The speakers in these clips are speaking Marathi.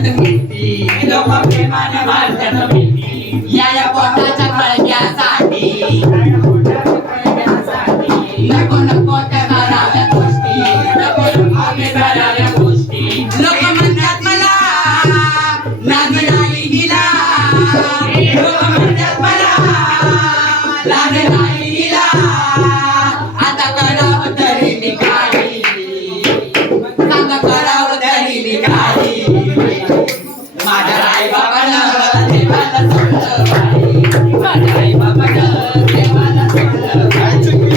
मारतात मिठी, लोक प्रेमाने मारतात मिठी, या पोटाच्या कळग्यासाठी, नको नको त्या कराव्या गोष्टी, नको नको त्या कराव्या गोष्टी. लोक म्हणतात मला लाज नाही हिला, लोक म्हणतात मला लाज नाही हिला, आता करावं तरी मी काही, सांगा करावं तरी मी काही. माझ्या आई बाबानं देवाला सोडलं बाई, माझ्या आई बाबानं देवाला सोडलं बाई.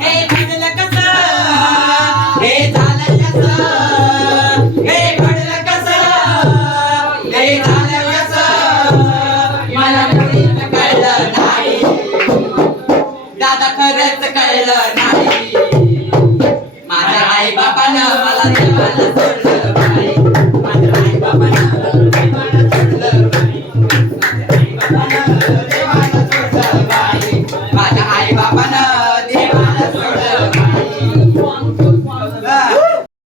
हे घडलं कसं, हे झालं कसं, हे घडलं कसं, हे झालं कसं, मला मुळीच कळलं नाही, दादा खरंच कळलं नाही. माझ्या आई बाबानं मला देवाला